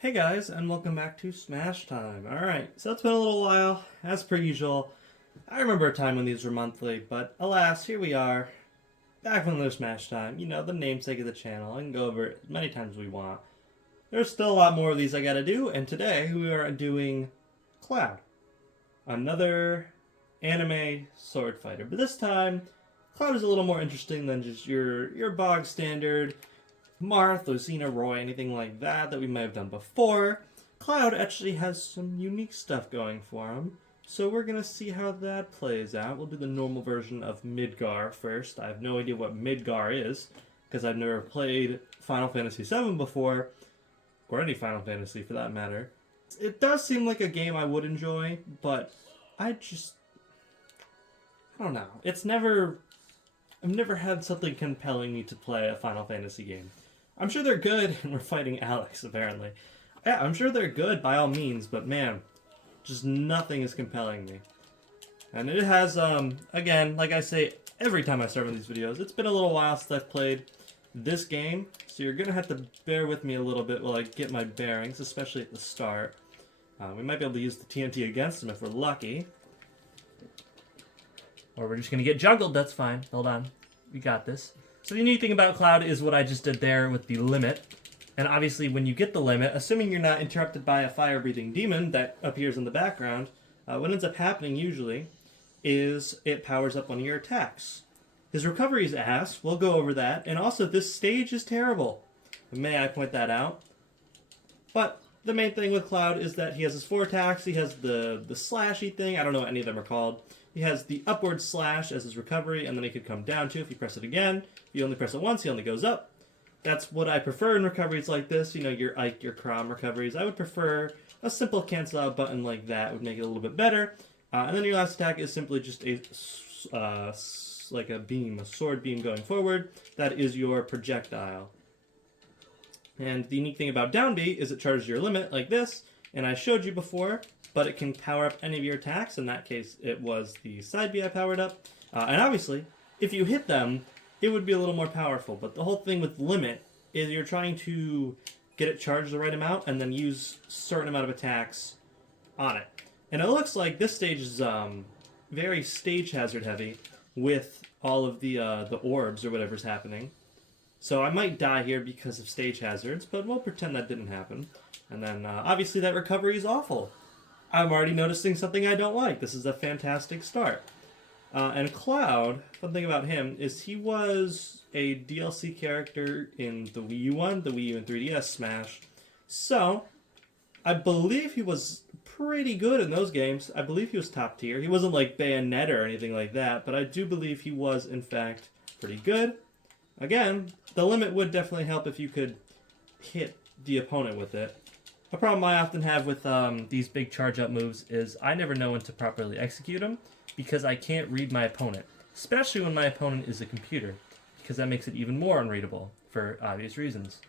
Hey guys, and welcome back to Smash Time. Alright, so it's been a little while, as per usual. I remember a time when these were monthly, but alas, here we are, back when there's Smash Time. You know, the namesake of the channel. I can go over it as many times as we want. There's still a lot more of these I gotta do, and today we are doing Cloud. Another anime sword fighter. But this time, Cloud is a little more interesting than just your bog standard Marth, Lucina, Roy, anything like that we might have done before. Cloud actually has some unique stuff going for him, so we're going to see how that plays out. We'll do the normal version of Midgar first. I have no idea what Midgar is, because I've never played Final Fantasy VII before, or any Final Fantasy for that matter. It does seem like a game I would enjoy, but I don't know. I've never had something compelling me to play a Final Fantasy game. I'm sure they're good, and we're fighting Alex, apparently. Yeah, I'm sure they're good, by all means, but man, just nothing is compelling me. And it has, again, like I say every time I start one of these videos, it's been a little while since I've played this game, so you're going to have to bear with me a little bit while I get my bearings, especially at the start. We might be able to use the TNT against him if we're lucky. Or we're just going to get juggled, that's fine. Hold on. We got this. So the neat thing about Cloud is what I just did there with the limit. And obviously when you get the limit, assuming you're not interrupted by a fire-breathing demon that appears in the background, what ends up happening usually is it powers up one of your attacks. His recovery is ass, we'll go over that, and also this stage is terrible. May I point that out? But the main thing with Cloud is that he has his 4 attacks, he has the slashy thing, I don't know what any of them are called. He has the upward slash as his recovery, and then he could come down to if you press it again. If you only press it once, he only goes up. That's what I prefer in recoveries like this, you know, your Ike, your Chrom recoveries. I would prefer a simple cancel out button like that. It would make it a little bit better. And then your last attack is simply just like a beam, a sword beam going forward. That is your projectile. And the unique thing about down B is it charges your limit like this, and I showed you before, but it can power up any of your attacks. In that case, it was the side B I powered up. And obviously, if you hit them, it would be a little more powerful. But the whole thing with limit is you're trying to get it charged the right amount and then use a certain amount of attacks on it. And it looks like this stage is very stage hazard heavy with all of the orbs or whatever's happening. So I might die here because of stage hazards, but we'll pretend that didn't happen. And then obviously that recovery is awful. I'm already noticing something I don't like. This is a fantastic start. And Cloud, fun thing about him is he was a DLC character in the Wii U one, the Wii U and 3DS Smash. So, I believe he was pretty good in those games. I believe he was top tier. He wasn't like Bayonetta or anything like that, but I do believe he was, in fact, pretty good. Again, the limit would definitely help if you could hit the opponent with it. A problem I often have with these big charge-up moves is I never know when to properly execute them because I can't read my opponent, especially when my opponent is a computer, because that makes it even more unreadable for obvious reasons.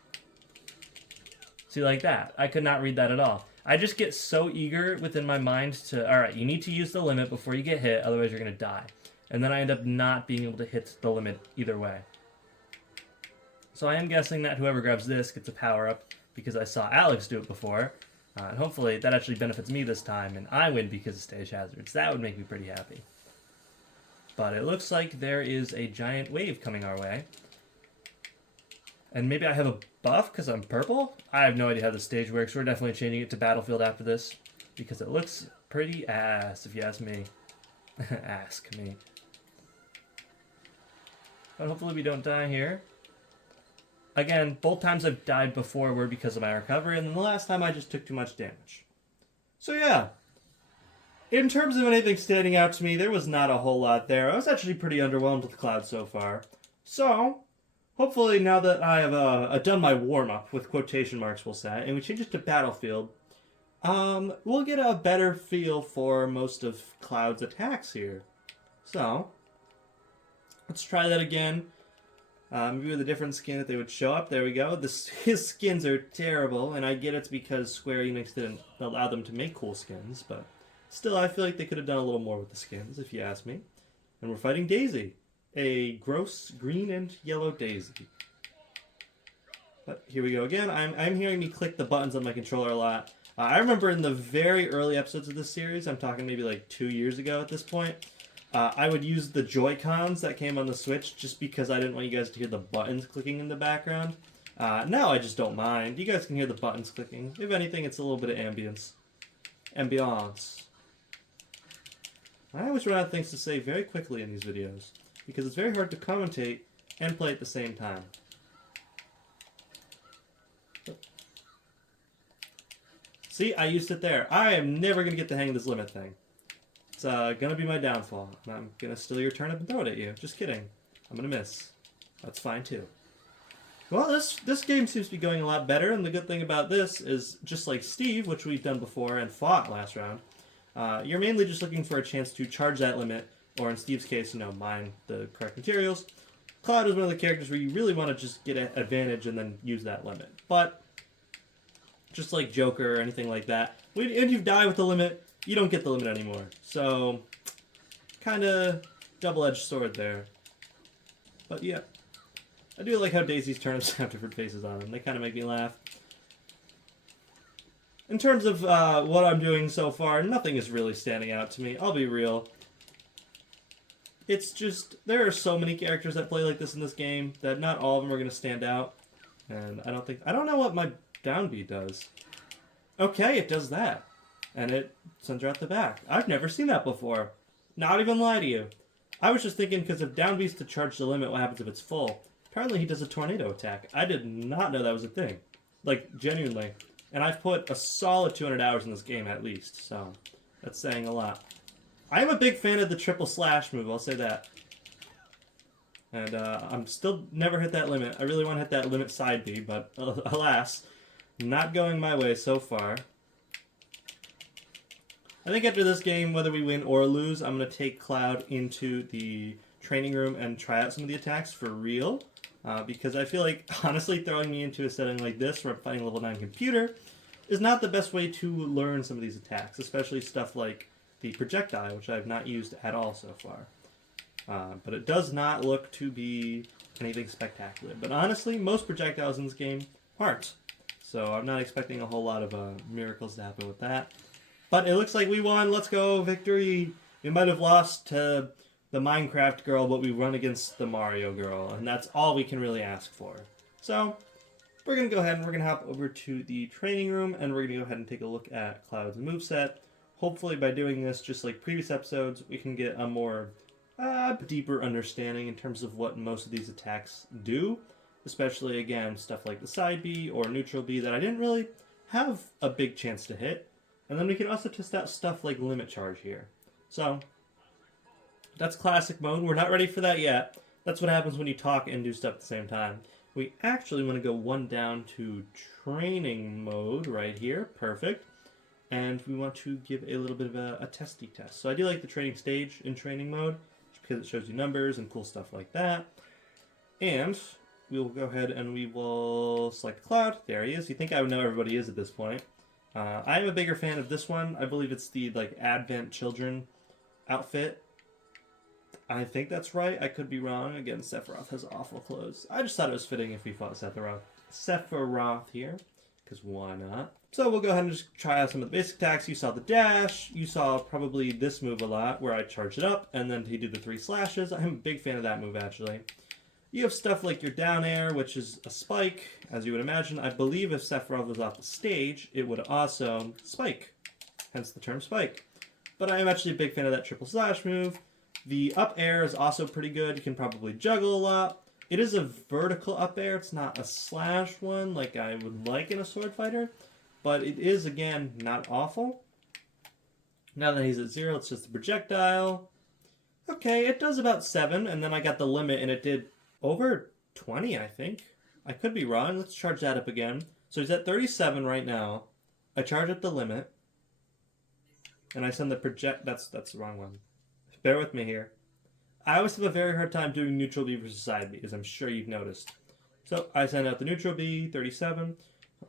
See, like that. I could not read that at all. I just get so eager within my mind to, alright, you need to use the limit before you get hit, otherwise you're going to die. And then I end up not being able to hit the limit either way. So I am guessing that whoever grabs this gets a power-up, because I saw Alex do it before, and hopefully that actually benefits me this time, and I win because of stage hazards. That would make me pretty happy. But it looks like there is a giant wave coming our way. And maybe I have a buff because I'm purple? I have no idea how the stage works. We're definitely changing it to Battlefield after this, because it looks pretty ass, if you ask me. Ask me. But hopefully we don't die here. Again, both times I've died before were because of my recovery, and then the last time I just took too much damage. So yeah, in terms of anything standing out to me, there was not a whole lot there. I was actually pretty underwhelmed with Cloud so far. So, hopefully now that I have done my warm-up, with quotation marks we'll say, and we change it to Battlefield, we'll get a better feel for most of Cloud's attacks here. So, let's try that again. Maybe with a different skin that they would show up. There we go. His skins are terrible, and I get it's because Square Enix didn't allow them to make cool skins, but still I feel like they could have done a little more with the skins, if you ask me. And we're fighting Daisy. A gross green and yellow Daisy. But here we go again. I'm hearing me click the buttons on my controller a lot. I remember in the very early episodes of this series, I'm talking maybe like 2 years ago at this point, I would use the Joy-Cons that came on the Switch just because I didn't want you guys to hear the buttons clicking in the background. Now I just don't mind. You guys can hear the buttons clicking. If anything, it's a little bit of ambience. Ambiance. I always run out of things to say very quickly in these videos because it's very hard to commentate and play at the same time. See, I used it there. I am never going to get the hang of this limit thing. It's going to be my downfall. I'm going to steal your turnip and throw it at you. Just kidding. I'm going to miss. That's fine, too. Well, this game seems to be going a lot better, and the good thing about this is, just like Steve, which we've done before and fought last round, you're mainly just looking for a chance to charge that limit, or in Steve's case, mine the correct materials. Cloud is one of the characters where you really want to just get an advantage and then use that limit. But just like Joker or anything like that, when you die with the limit, you don't get the limit anymore. So, kind of double-edged sword there. But yeah, I do like how Daisy's turnips have different faces on them. They kind of make me laugh. In terms of what I'm doing so far, nothing is really standing out to me. I'll be real. It's just, there are so many characters that play like this in this game that not all of them are going to stand out. And I don't know what my down B does. Okay, it does that. And it sends her out the back. I've never seen that before. Not even lie to you. I was just thinking, because if down B's to charge the limit, what happens if it's full? Apparently he does a tornado attack. I did not know that was a thing. Like, genuinely. And I've put a solid 200 hours in this game at least, so that's saying a lot. I am a big fan of the triple slash move, I'll say that. And I'm still never hit that limit. I really want to hit that limit side B, but alas, not going my way so far. I think after this game, whether we win or lose, I'm going to take Cloud into the training room and try out some of the attacks for real. Because I feel like, honestly, throwing me into a setting like this where I'm fighting a level 9 computer is not the best way to learn some of these attacks, especially stuff like the projectile, which I have not used at all so far. But it does not look to be anything spectacular. But honestly, most projectiles in this game aren't. So I'm not expecting a whole lot of miracles to happen with that. But it looks like we won. Let's go. Victory. We might have lost to the Minecraft girl, but we run against the Mario girl. And that's all we can really ask for. So we're going to go ahead and we're going to hop over to the training room. And we're going to go ahead and take a look at Cloud's moveset. Hopefully by doing this, just like previous episodes, we can get a more deeper understanding in terms of what most of these attacks do. Especially, again, stuff like the side B or neutral B that I didn't really have a big chance to hit. And then we can also test out stuff like limit charge here. So, that's classic mode. We're not ready for that yet. That's what happens when you talk and do stuff at the same time. We actually want to go one down to training mode right here. Perfect. And we want to give a little bit of a testy test. So I do like the training stage in training mode, just because it shows you numbers and cool stuff like that. And we will go ahead and we will select Cloud. There he is. You think I would know everybody is at this point. I am a bigger fan of this one. I believe it's the Advent Children outfit. I think that's right. I could be wrong. Again, Sephiroth has awful clothes. I just thought it was fitting if we fought Sephiroth here, because why not? So we'll go ahead and just try out some of the basic attacks. You saw the dash. You saw probably this move a lot, where I charged it up, and then he did the 3 slashes. I'm a big fan of that move, actually. You have stuff like your down air, which is a spike, as you would imagine. I believe if Sephiroth was off the stage, it would also spike, hence the term spike. But I am actually a big fan of that triple slash move. The up air is also pretty good. You can probably juggle a lot. It is a vertical up air. It's not a slash one like I would like in a sword fighter, but it is, again, not awful. Now that he's at 0, it's just the projectile. Okay, it does about 7, and then I got the limit, and it did over 20, I think. I could be wrong. Let's charge that up again. So he's at 37 right now. I charge up the limit. And I send the project... That's the wrong one. Bear with me here. I always have a very hard time doing neutral B versus side B, as I'm sure you've noticed. So I send out the neutral B, 37.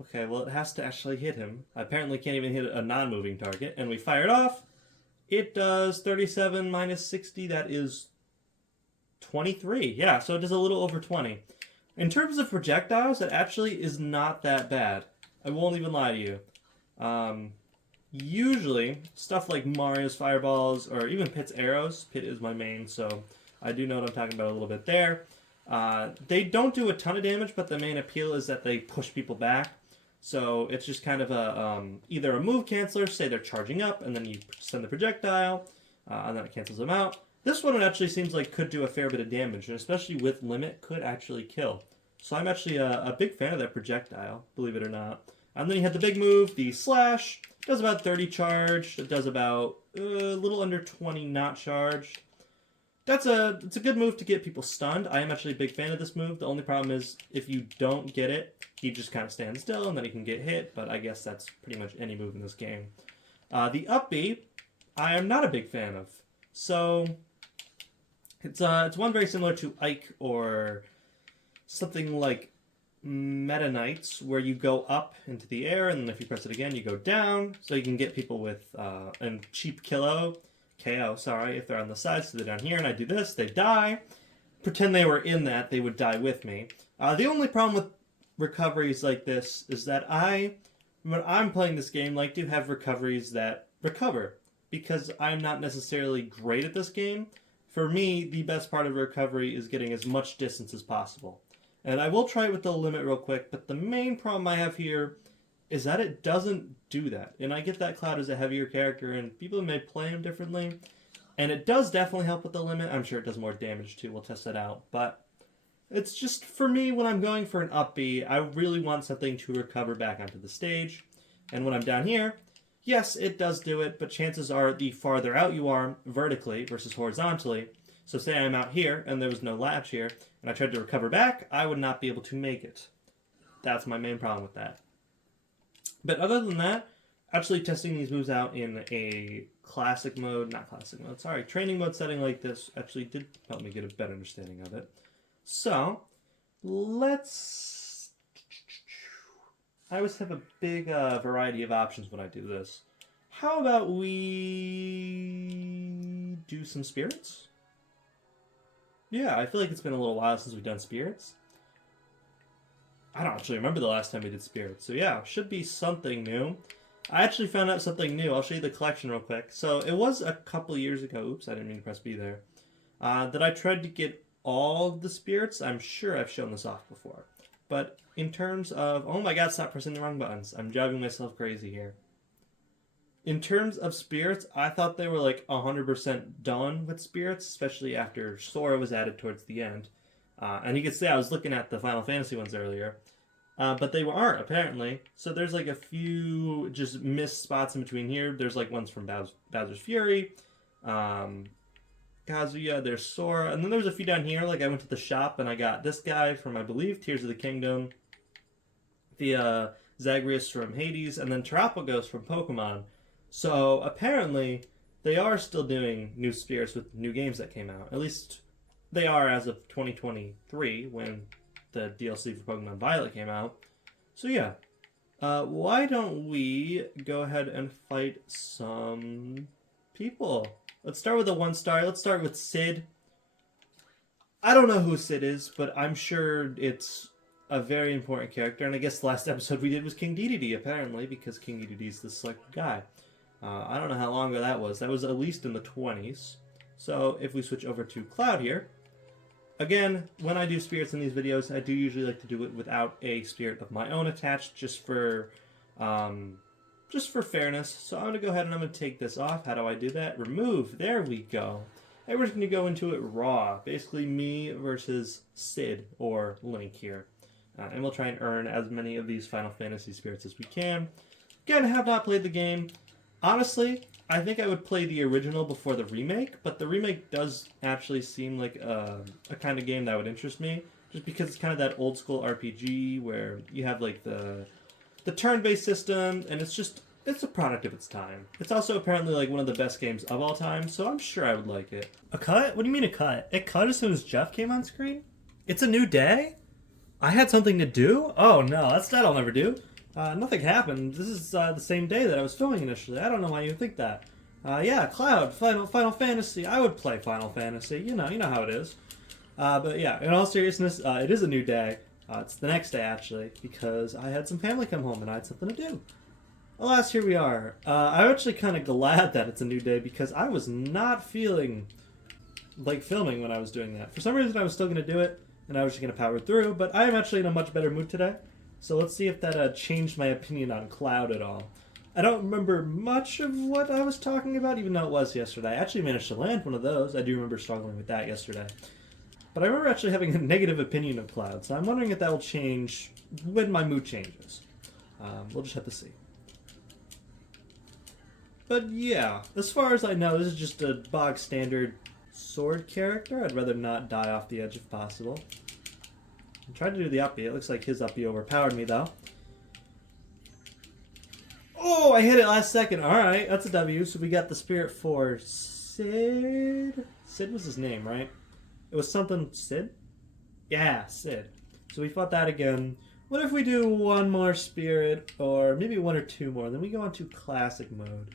Okay, well, it has to actually hit him. I apparently can't even hit a non-moving target. And we fire it off. It does 37 minus 60. That is 23. Yeah, so it does a little over 20. In terms of projectiles, it actually is not that bad. I won't even lie to you. Usually, stuff like Mario's fireballs or even Pit's arrows. Pit is my main, so I do know what I'm talking about a little bit there. They don't do a ton of damage, but the main appeal is that they push people back. So it's just kind of a either a move canceller, say they're charging up, and then you send the projectile, and then it cancels them out. This one, it actually seems like could do a fair bit of damage, and especially with limit, could actually kill. So I'm actually a big fan of that projectile, believe it or not. And then you have the big move, the slash. It does about 30 charged. It does about a little under 20 not charged. It's a good move to get people stunned. I am actually a big fan of this move. The only problem is if you don't get it, he just kind of stands still and then he can get hit, but I guess that's pretty much any move in this game. The up B, I am not a big fan of. So it's one very similar to Ike or something like Meta Knights, where you go up into the air, and then if you press it again, you go down, so you can get people with and cheap KO, if they're on the side, so they're down here, and I do this, they die. Pretend they were in that, they would die with me. The only problem with recoveries like this is that when I'm playing this game, like to have recoveries that recover, because I'm not necessarily great at this game. For me, the best part of recovery is getting as much distance as possible. And I will try it with the limit real quick, but the main problem I have here is that it doesn't do that. And I get that Cloud is a heavier character, and people may play him differently. And it does definitely help with the limit. I'm sure it does more damage too. We'll test it out. But it's just, for me, when I'm going for an up B, I really want something to recover back onto the stage. And when I'm down here, yes, it does do it, but chances are the farther out you are vertically versus horizontally. So say I'm out here, and there was no latch here, and I tried to recover back, I would not be able to make it. That's my main problem with that. But other than that, actually testing these moves out in a training mode setting like this actually did help me get a better understanding of it. So, I always have a big variety of options when I do this. How about we do some spirits? Yeah, I feel like it's been a little while since we've done spirits. I don't actually remember the last time we did spirits. So yeah, should be something new. I actually found out something new. I'll show you the collection real quick. So it was a couple years ago. Oops, I didn't mean to press B there. That I tried to get all the spirits. I'm sure I've shown this off before. But in terms of... Oh my god, stop pressing the wrong buttons. I'm driving myself crazy here. In terms of spirits, I thought they were like 100% done with spirits, especially after Sora was added towards the end. And you can see I was looking at the Final Fantasy ones earlier. But they aren't, apparently. So there's like a few just missed spots in between here. There's like ones from Bowser's Fury, Kazuya, there's Sora. And then there's a few down here. Like I went to the shop and I got this guy from, I believe, Tears of the Kingdom. The Zagreus from Hades. And then Terapagos from Pokemon. So apparently they are still doing new spirits with new games that came out. At least they are as of 2023 when the DLC for Pokemon Violet came out. So yeah, why don't we go ahead and fight some people? Let's start with a 1-star. Let's start with Sid. I don't know who Sid is, but I'm sure it's a very important character. And I guess the last episode we did was King Dedede, apparently, because King Dedede is the select guy. I don't know how long ago that was. That was at least in the 20s. So if we switch over to Cloud here, again, when I do spirits in these videos, I do usually like to do it without a spirit of my own attached, just for fairness. So I'm going to go ahead and I'm going to take this off. How do I do that? Remove. There we go. And we're just going to go into it raw. Basically me versus Sid, or Link here. And we'll try and earn as many of these Final Fantasy spirits as we can. Again, I have not played the game. Honestly, I think I would play the original before the remake, but the remake does actually seem like a kind of game that would interest me, just because it's kind of that old school RPG where you have like the turn-based system, and it's a product of its time. It's also apparently like one of the best games of all time, so I'm sure I would like it. A cut? What do you mean a cut? It cut as soon as Jeff came on screen? It's a new day? I had something to do? Oh no, that I'll never do. Nothing happened. This is the same day that I was filming initially. I don't know why you think that. Yeah, Cloud, Final Fantasy. I would play Final Fantasy. You know how it is. But yeah, in all seriousness, it is a new day. It's the next day, actually, because I had some family come home and I had something to do. Alas, here we are. I'm actually kind of glad that it's a new day because I was not feeling like filming when I was doing that. For some reason, I was still going to do it, and I was just going to power through, but I am actually in a much better mood today. So let's see if that changed my opinion on Cloud at all. I don't remember much of what I was talking about, even though it was yesterday. I actually managed to land one of those. I do remember struggling with that yesterday. But I remember actually having a negative opinion of Cloud, so I'm wondering if that will change when my mood changes. We'll just have to see. But yeah, as far as I know, this is just a bog standard sword character. I'd rather not die off the edge if possible. I tried to do the uppy. It looks like his uppy overpowered me, though. Oh, I hit it last second. Alright, that's a W. So we got the spirit for Sid. Sid was his name, right? It was something Sid? Yeah, Sid. So we fought that again. What if we do one more spirit, or maybe one or two more? Then we go into classic mode.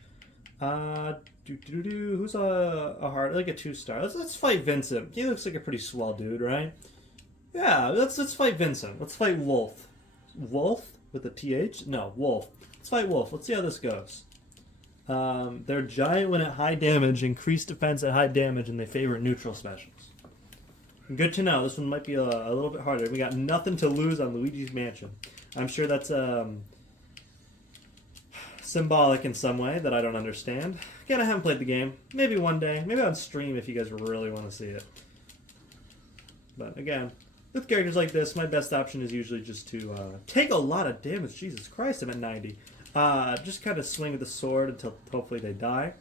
Who's a hard, like a 2-star? Let's fight Vincent. He looks like a pretty swell dude, right? Yeah, let's fight Vincent. Let's fight Wolf. Wolf with a TH? No, Wolf. Let's fight Wolf. Let's see how this goes. They're giant when at high damage, increased defense at high damage, and they favor neutral specials. Good to know. This one might be a little bit harder. We got nothing to lose on Luigi's Mansion. I'm sure that's symbolic in some way that I don't understand. Again, I haven't played the game. Maybe one day. Maybe on stream if you guys really want to see it. But again, with characters like this, my best option is usually just to take a lot of damage. Jesus Christ, I'm at 90. Just kind of swing with the sword until hopefully they die.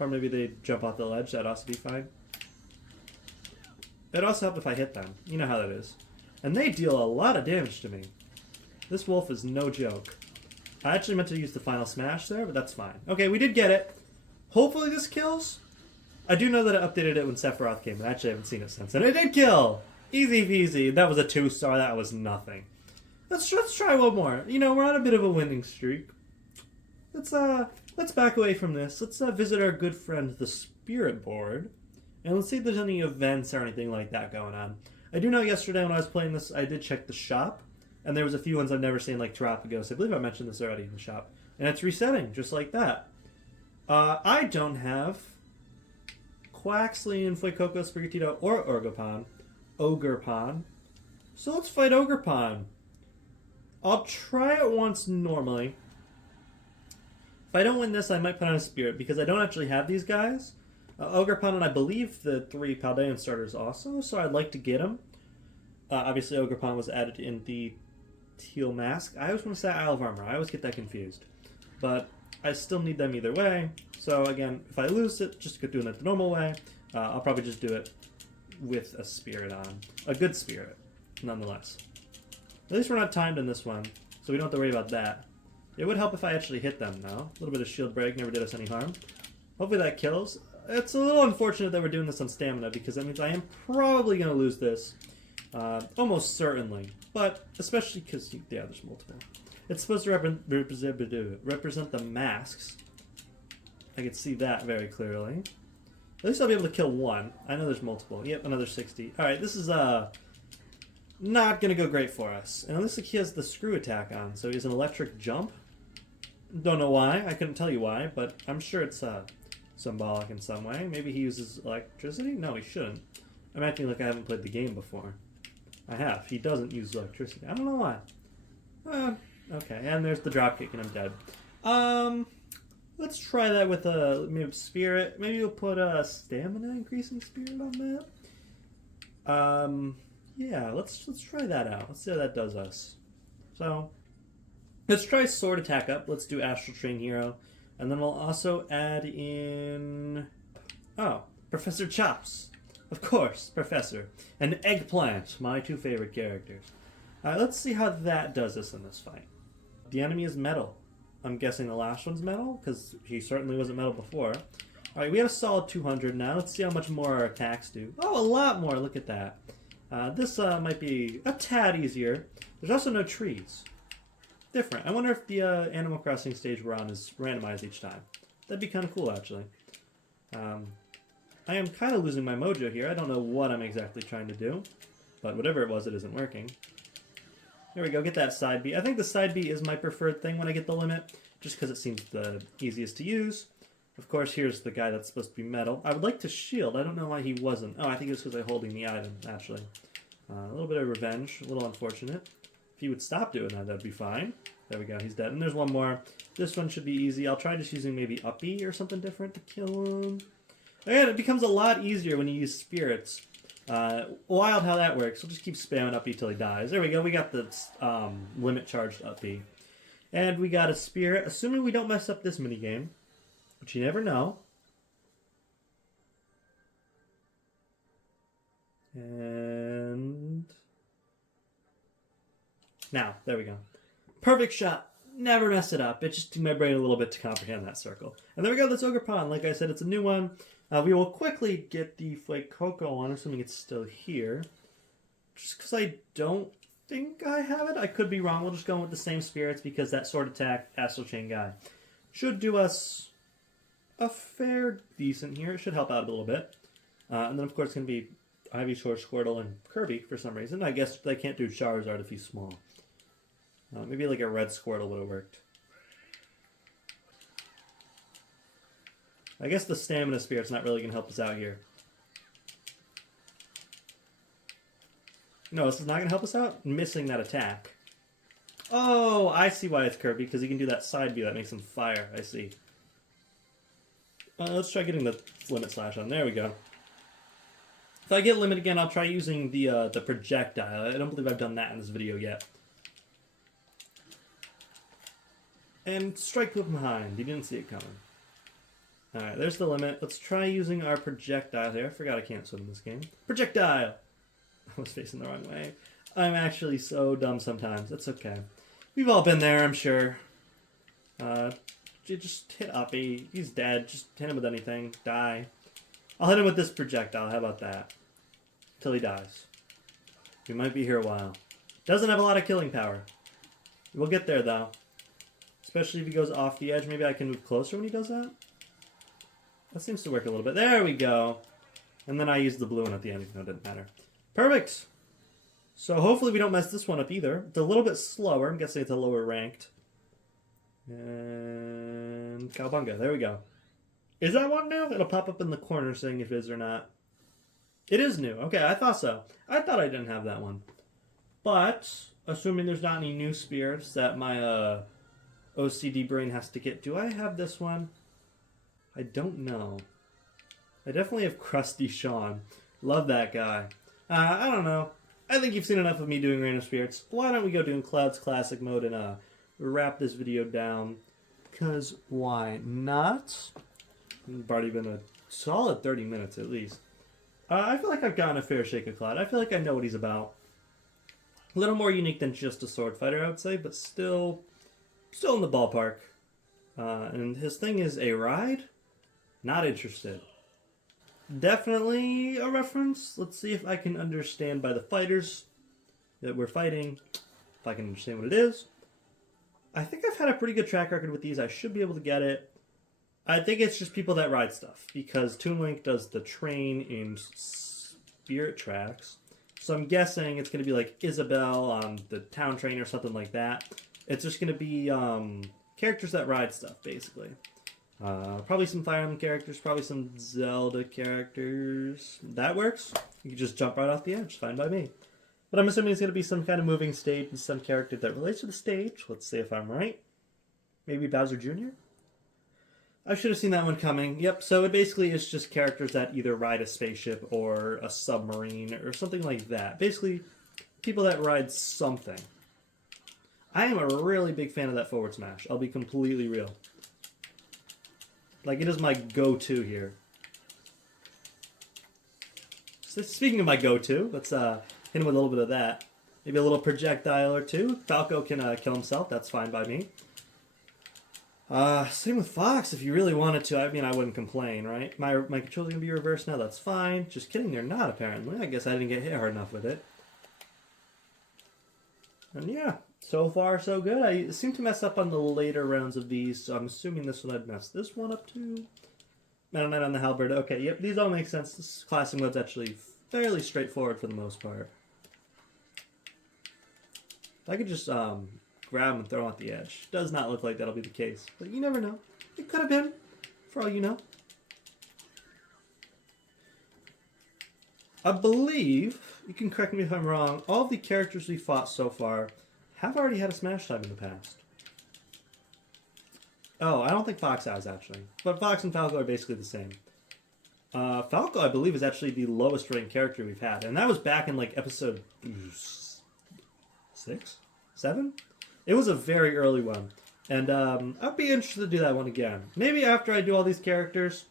Or maybe they jump off the ledge. That'd also be fine. It'd also help if I hit them. You know how that is. And they deal a lot of damage to me. This wolf is no joke. I actually meant to use the final smash there, but that's fine. Okay, we did get it. Hopefully this kills. I do know that I updated it when Sephiroth came, but I actually haven't seen it since. And it did kill! Easy peasy. That was a 2-star. That was nothing. Let's try one more. You know, we're on a bit of a winning streak. Let's back away from this. Let's visit our good friend, the Spirit Board. And let's see if there's any events or anything like that going on. I do know yesterday when I was playing this, I did check the shop. And there was a few ones I've never seen, like Terapagos. I believe I mentioned this already in the shop. And it's resetting, just like that. I don't have Quaxley and Fuecoco, Sprigatito, or Ogerpon. So let's fight Ogerpon. I'll try it once normally. If I don't win this, I might put on a Spirit, because I don't actually have these guys. Ogerpon and I believe the 3 Paldean starters also, so I'd like to get them. Obviously, Ogerpon was added in the Teal Mask. I always want to say Isle of Armor. I always get that confused. But I still need them either way. So again, if I lose it, just doing it the normal way, I'll probably just do it with a Spirit on. A good Spirit, nonetheless. At least we're not timed in this one, so we don't have to worry about that. It would help if I actually hit them, though. A little bit of shield break never did us any harm. Hopefully that kills. It's a little unfortunate that we're doing this on stamina, because that means I am probably going to lose this. Almost certainly. But, especially because, yeah, there's multiple. It's supposed to represent the masks. I can see that very clearly. At least I'll be able to kill one. I know there's multiple. Yep, another 60. Alright, this is, not going to go great for us. And it looks like he has the screw attack on, so he has an electric jump. Don't know why. I couldn't tell you why, but I'm sure it's, symbolic in some way. Maybe he uses electricity? No, he shouldn't. I'm acting like I haven't played the game before. I have. He doesn't use electricity. I don't know why. Okay, and there's the dropkick and I'm dead. Let's try that with maybe Spirit. Maybe we'll put a stamina increasing Spirit on that. Yeah, let's try that out. Let's see how that does us. So, let's try Sword Attack up. Let's do Astral Train Hero. And then we'll also add in... Oh, Professor Chops. Of course, Professor. And Eggplant, my 2 favorite characters. Alright, let's see how that does us in this fight. The enemy is metal. I'm guessing the last one's metal, because he certainly wasn't metal before. Alright, we have a solid 200 now. Let's see how much more our attacks do. Oh, a lot more. Look at that. This might be a tad easier. There's also no trees. Different. I wonder if the Animal Crossing stage we're on is randomized each time. That'd be kind of cool, actually. I am kind of losing my mojo here. I don't know what I'm exactly trying to do. But whatever it was, it isn't working. There we go, get that side B. I think the side B is my preferred thing when I get the limit, just because it seems the easiest to use. Of course, here's the guy that's supposed to be metal. I would like to shield. I don't know why he wasn't. Oh, I think it's because I'm holding the item, actually. A little bit of revenge. A little unfortunate. If he would stop doing that, that'd be fine. There we go, he's dead. And there's one more. This one should be easy. I'll try just using maybe Uppy or something different to kill him. Again, it becomes a lot easier when you use spirits. Wild how that works. We'll just keep spamming Uppy till he dies. There we go, we got the limit charged Uppy. And we got a spirit, assuming we don't mess up this minigame. But you never know. And now, there we go. Perfect shot. Never mess it up. It just took my brain a little bit to comprehend that circle. And there we go, that's Ogerpon. Like I said, it's a new one. We will quickly get the Fuecoco one, assuming it's still here. Just because I don't think I have it. I could be wrong. We'll just go with the same spirits because that sword attack Astral Chain guy should do us a fair decent here. It should help out a little bit. And then, of course, it's going to be Ivysaur, Squirtle, and Kirby for some reason. I guess they can't do Charizard if he's small. Maybe like a red Squirtle would have worked. I guess the Stamina Spirit's not really going to help us out here. No, this is not going to help us out? Missing that attack. Oh, I see why it's Kirby, because he can do that side B that makes him fire. I see. Let's try getting the Limit Slash on. There we go. If I get Limit again, I'll try using the projectile. I don't believe I've done that in this video yet. And strike from behind. You didn't see it coming. Alright, there's the limit. Let's try using our projectile here. I forgot I can't swim in this game. Projectile! I was facing the wrong way. I'm actually so dumb sometimes. It's okay. We've all been there, I'm sure. Just hit Uppy. He's dead. Just hit him with anything. Die. I'll hit him with this projectile. How about that? Till he dies. We might be here a while. Doesn't have a lot of killing power. We'll get there, though. Especially if he goes off the edge. Maybe I can move closer when he does that? That seems to work a little bit. There we go. And then I use the blue one at the end, even though it didn't matter. Perfect! So hopefully we don't mess this one up either. It's a little bit slower. I'm guessing it's a lower ranked. And Cowabunga. There we go. Is that one new? It'll pop up in the corner saying if it is or not. It is new. Okay, I thought so. I thought I didn't have that one. But, assuming there's not any new spirits that my OCD brain has to get. Do I have this one? I don't know. I definitely have Krusty Sean. Love that guy. I don't know. I think you've seen enough of me doing random spirits. Why don't we go doing Cloud's Classic mode and wrap this video down? Because why not? It's already been a solid 30 minutes at least. I feel like I've gotten a fair shake of Cloud. I feel like I know what he's about. A little more unique than just a sword fighter, I would say, but still in the ballpark. And his thing is a ride? Not interested. Definitely a reference. Let's see if I can understand by the fighters that we're fighting. If I can understand what it is. I think I've had a pretty good track record with these. I should be able to get it. I think it's just people that ride stuff. Because Toon Link does the train in Spirit Tracks. So I'm guessing it's going to be like Isabelle on the town train or something like that. It's just going to be characters that ride stuff, basically. Probably some Fire Emblem characters, probably some Zelda characters. That works. You can just jump right off the edge. Fine by me. But I'm assuming it's going to be some kind of moving stage and some character that relates to the stage. Let's see if I'm right. Maybe Bowser Jr.? I should have seen that one coming. Yep, so it basically is just characters that either ride a spaceship or a submarine or something like that. Basically, people that ride something. I am a really big fan of that forward smash. I'll be completely real. Like, it is my go-to here. So speaking of my go-to, let's hit him with a little bit of that. Maybe a little projectile or two. Falco can kill himself. That's fine by me. Same with Fox, if you really wanted to. I mean, I wouldn't complain, right? My controller's going to be reversed now. That's fine. Just kidding, they're not, apparently. I guess I didn't get hit hard enough with it. And yeah, so far so good. I seem to mess up on the later rounds of these, so I'm assuming this one I'd mess this one up too. Meta Knight on the Halberd. Okay, yep, these all make sense. This classic mode's actually fairly straightforward for the most part. If I could just grab him and throw him at the edge. Does not look like that'll be the case. But you never know. It could have been, for all you know. I believe, you can correct me if I'm wrong, all of the characters we fought so far have already had a smash time in the past. Oh, I don't think Fox has, actually. But Fox and Falco are basically the same. Falco, I believe, is actually the lowest ranked character we've had. And that was back in, like, episode 6? 7? It was a very early one. And I'd be interested to do that one again. Maybe after I do all these characters,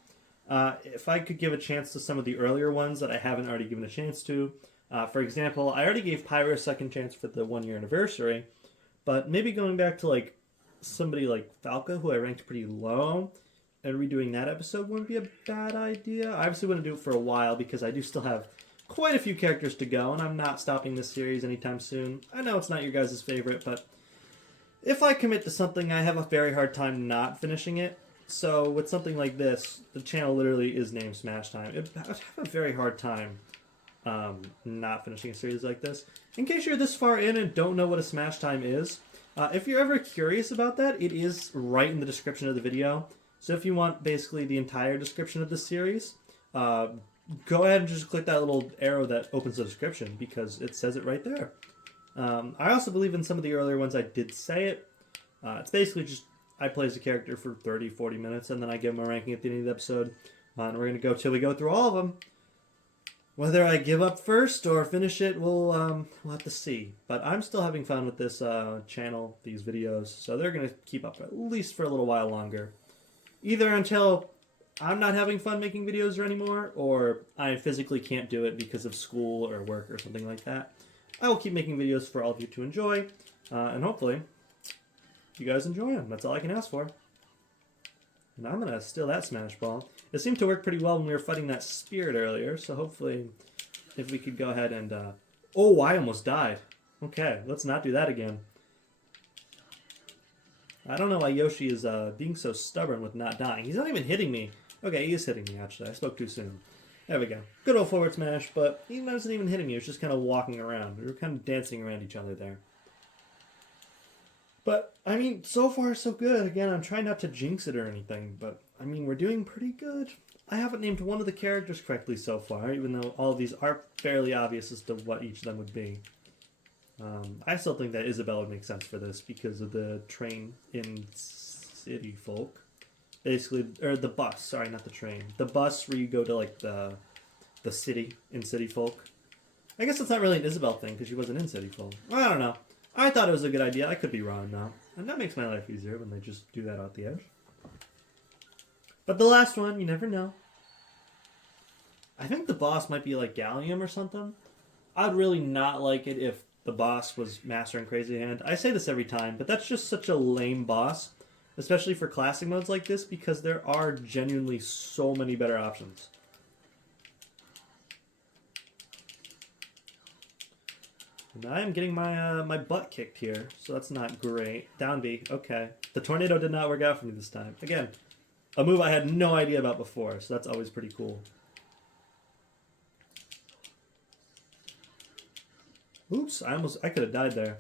if I could give a chance to some of the earlier ones that I haven't already given a chance to. For example, I already gave Pyro a second chance for the 1 year anniversary. But maybe going back to, like, somebody like Falco, who I ranked pretty low, and redoing that episode wouldn't be a bad idea. I obviously wouldn't do it for a while because I do still have quite a few characters to go, and I'm not stopping this series anytime soon. I know it's not your guys' favorite, but if I commit to something, I have a very hard time not finishing it. So with something like this, the channel literally is named Smash Time. I have a very hard time not finishing a series like this. In case you're this far in and don't know what a Smash Time is, if you're ever curious about that, it is right in the description of the video. So if you want basically the entire description of this series, go ahead and just click that little arrow that opens the description because it says it right there. I also believe in some of the earlier ones I did say it. It's basically just I play as a character for 30, 40 minutes and then I give them a ranking at the end of the episode. And we're going to go till we go through all of them. Whether I give up first or finish it, we'll have to see. But I'm still having fun with this channel, these videos, so they're going to keep up at least for a little while longer. Either until I'm not having fun making videos anymore, or I physically can't do it because of school or work or something like that. I will keep making videos for all of you to enjoy, and hopefully you guys enjoy them. That's all I can ask for. And I'm going to steal that Smash Ball. It seemed to work pretty well when we were fighting that Spirit earlier, so hopefully if we could go ahead and... Oh, I almost died. Okay, let's not do that again. I don't know why Yoshi is being so stubborn with not dying. He's not even hitting me. Okay, he is hitting me, actually. I spoke too soon. There we go. Good old forward smash, but he wasn't even hitting me. He was just kind of walking around. We were kind of dancing around each other there. But, I mean, so far so good. Again, I'm trying not to jinx it or anything, but, I mean, we're doing pretty good. I haven't named one of the characters correctly so far, even though all of these are fairly obvious as to what each of them would be. I still think that Isabelle would make sense for this because of the train in City Folk. Basically, or the bus, sorry, not the train. The bus where you go to, like, the city in City Folk. I guess it's not really an Isabelle thing because she wasn't in City Folk. I don't know. I thought it was a good idea. I could be wrong now. And that makes my life easier when they just do that out the edge. But the last one, you never know. I think the boss might be like Gallium or something. I'd really not like it if the boss was Master and Crazy Hand. I say this every time, but that's just such a lame boss. Especially for classic modes like this, because there are genuinely so many better options. And I am getting my butt kicked here, so that's not great. Down B, okay. The tornado did not work out for me this time. Again, a move I had no idea about before, so that's always pretty cool. Oops, I could have died there.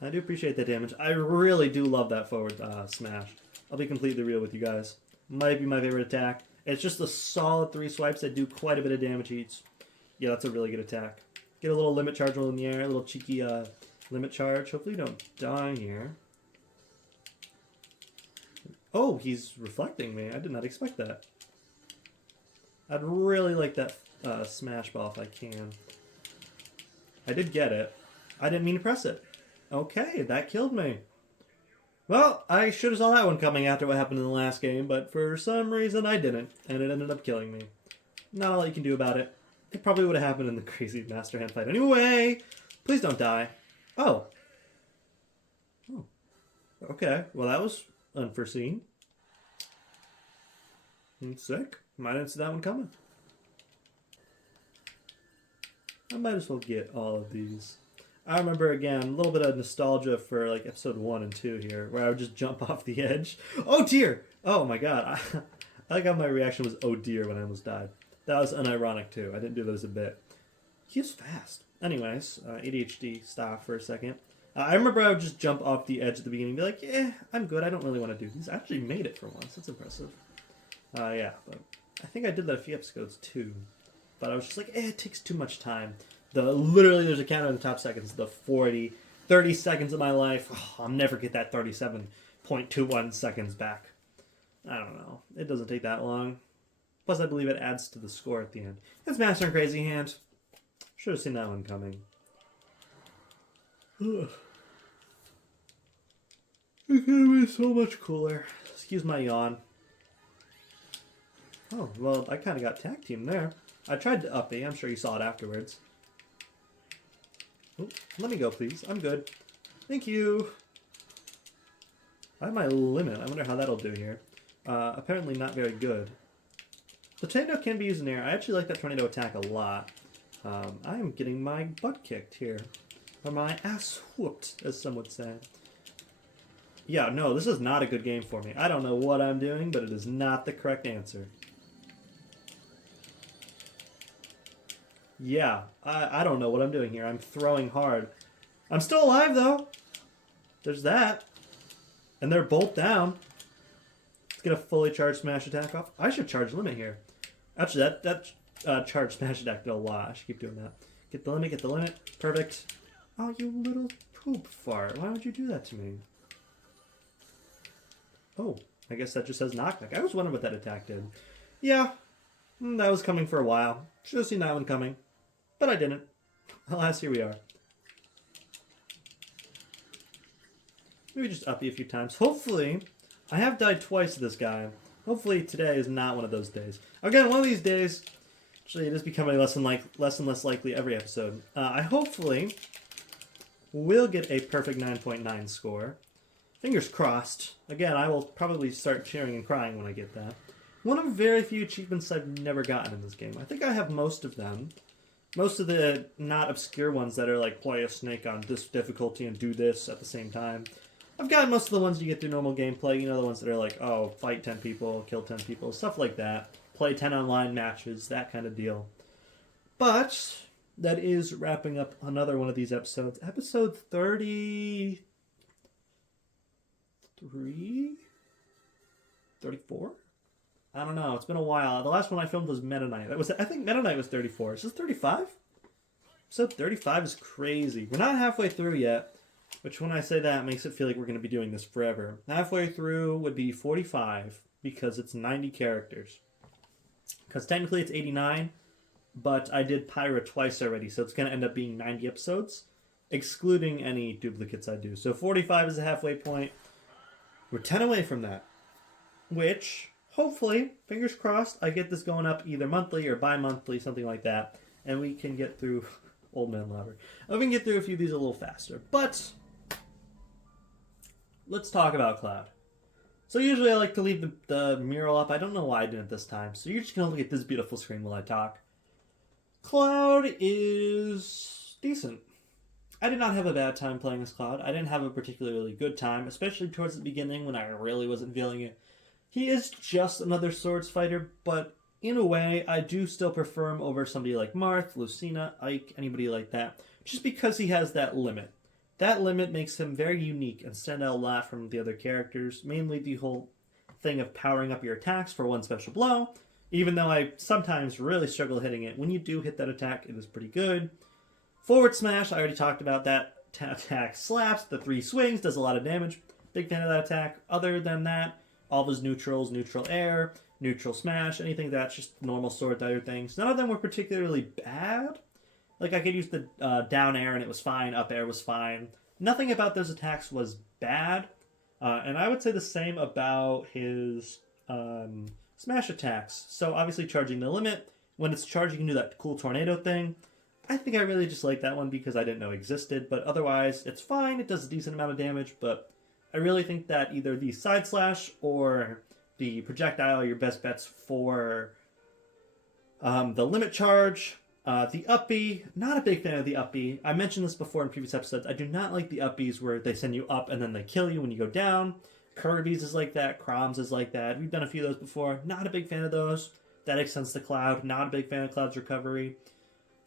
I do appreciate that damage. I really do love that forward smash. I'll be completely real with you guys. Might be my favorite attack. It's just a solid 3 swipes that do quite a bit of damage each. Yeah, that's a really good attack. Get a little limit charge while in the air, a little cheeky limit charge. Hopefully you don't die here. Oh, he's reflecting me. I did not expect that. I'd really like that smash ball if I can. I did get it. I didn't mean to press it. Okay, that killed me. Well, I should have saw that one coming after what happened in the last game, but for some reason I didn't, and it ended up killing me. Not a lot you can do about it. It probably would have happened in the crazy Master Hand fight anyway. Please don't die. Oh. Oh. Okay, well that was unforeseen. Sick. Might not see that one coming. I might as well get all of these. I remember, again, a little bit of nostalgia for, like, episode 1 and 2 here, where I would just jump off the edge. Oh, dear! Oh, my God. I like how my reaction was, oh, dear, when I almost died. That was unironic, too. I didn't do that as a bit. He is fast. Anyways, ADHD stop for a second. I remember I would just jump off the edge at the beginning and be like, yeah, I'm good. I don't really want to do these. I actually made it for once. That's impressive. Yeah, but I think I did that a few episodes too. But I was just like, it takes too much time. Literally, there's a counter in the top seconds. The 30 seconds of my life. Oh, I'll never get that 37.21 seconds back. I don't know. It doesn't take that long. Plus, I believe it adds to the score at the end. It's Master and Crazy Hand. Should have seen that one coming. Ugh. It's gonna be so much cooler. Excuse my yawn. Oh, well, I kind of got tag team there. I tried to uppy. I'm sure you saw it afterwards. Oh, let me go, please. I'm good. Thank you. I have my limit. I wonder how that'll do here. Apparently not very good. The tornado can be used in air. I actually like that tornado attack a lot. I am getting my butt kicked here. Or my ass whooped, as some would say. Yeah, no, this is not a good game for me. I don't know what I'm doing, but it is not the correct answer. Yeah, I don't know what I'm doing here. I'm throwing hard. I'm still alive, though. There's that. And they're both down. Let's get a fully charged smash attack off. I should charge limit here. Actually, that charged smash attack did a lot. I should keep doing that. Get the limit, get the limit. Perfect. Oh, you little poop fart. Why would you do that to me? Oh, I guess that just says knock knock. I was wondering what that attack did. Yeah, that was coming for a while. Should have seen that one coming. But I didn't. Alas, here we are. Maybe just uppy a few times. Hopefully, I have died twice to this guy. Hopefully today is not one of those days. Again, one of these days, actually it is becoming less and less likely every episode. I hopefully will get a perfect 9.9 score. Fingers crossed. Again, I will probably start cheering and crying when I get that. One of very few achievements I've never gotten in this game. I think I have most of them. Most of the not obscure ones that are like play a snake on this difficulty and do this at the same time. I've gotten most of the ones you get through normal gameplay. You know, the ones that are like, oh, fight 10 people, kill 10 people, stuff like that. Play 10 online matches, that kind of deal. But that is wrapping up another one of these episodes. Episode 33? 34? I don't know. It's been a while. The last one I filmed was Meta Knight. I think Meta Knight was 34. Is this 35? Episode 35 is crazy. We're not halfway through yet, which when I say that makes it feel like we're going to be doing this forever. Halfway through would be 45 because it's 90 characters. Because technically it's 89, but I did Pyra twice already, so it's going to end up being 90 episodes, excluding any duplicates I do. So 45 is the halfway point. We're 10 away from that, which hopefully, fingers crossed, I get this going up either monthly or bi-monthly, something like that, and we can get through Old Man Lobber. We can get through a few of these a little faster, but let's talk about Cloud. So usually I like to leave the mural up. I don't know why I didn't this time, so you're just going to look at this beautiful screen while I talk. Cloud is decent. I did not have a bad time playing as Cloud. I didn't have a particularly good time, especially towards the beginning when I really wasn't feeling it. He is just another swords fighter, but in a way, I do still prefer him over somebody like Marth, Lucina, Ike, anybody like that, just because he has that limit. That limit makes him very unique and stand out a lot from the other characters, mainly the whole thing of powering up your attacks for one special blow, even though I sometimes really struggle hitting it. When you do hit that attack, it is pretty good. Forward smash, I already talked about that. Attack slaps, the 3 swings, does a lot of damage. Big fan of that attack. Other than that, all of his neutrals, neutral air, neutral smash, anything that's just normal sword fighter things. None of them were particularly bad. Like, I could use the down air and it was fine, up air was fine. Nothing about those attacks was bad. And I would say the same about his smash attacks. So obviously charging the limit. When it's charged, you can do that cool tornado thing. I think I really just like that one because I didn't know existed. But otherwise, it's fine. It does a decent amount of damage. But I really think that either the side slash or the projectile are your best bets for the limit charge. The uppy, not a big fan of the uppy. I mentioned this before in previous episodes. I do not like the uppies where they send you up and then they kill you when you go down. Kirby's is like that. Chroms is like that. We've done a few of those before. Not a big fan of those. That extends to Cloud. Not a big fan of Cloud's recovery.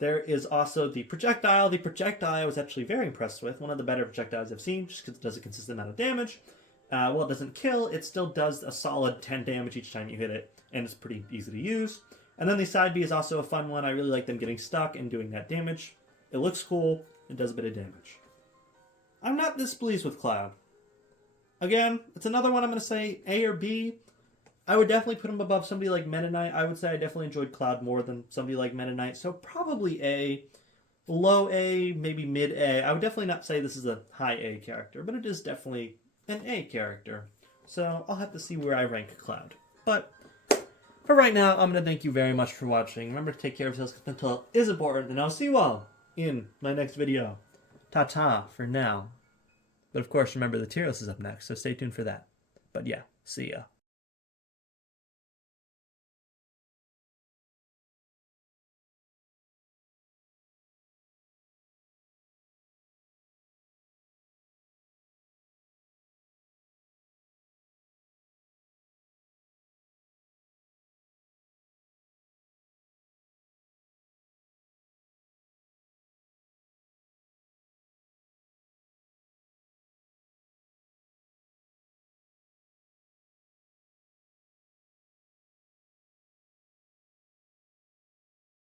There is also the projectile. The projectile I was actually very impressed with. One of the better projectiles I've seen, just because it does a consistent amount of damage. While it doesn't kill, it still does a solid 10 damage each time you hit it, and it's pretty easy to use. And then the side B is also a fun one. I really like them getting stuck and doing that damage. It looks cool. It does a bit of damage. I'm not displeased with Cloud. Again, it's another one I'm going to say A or B. I would definitely put him above somebody like Meta Knight. I would say I definitely enjoyed Cloud more than somebody like Meta Knight. So probably A, low A, maybe mid A. I would definitely not say this is a high A character, but it is definitely an A character. So I'll have to see where I rank Cloud. But for right now, I'm going to thank you very much for watching. Remember to take care of yourselves, because mental is important, and I'll see you all in my next video. Ta-ta for now. But of course, remember the tier list is up next, so stay tuned for that. But yeah, see ya.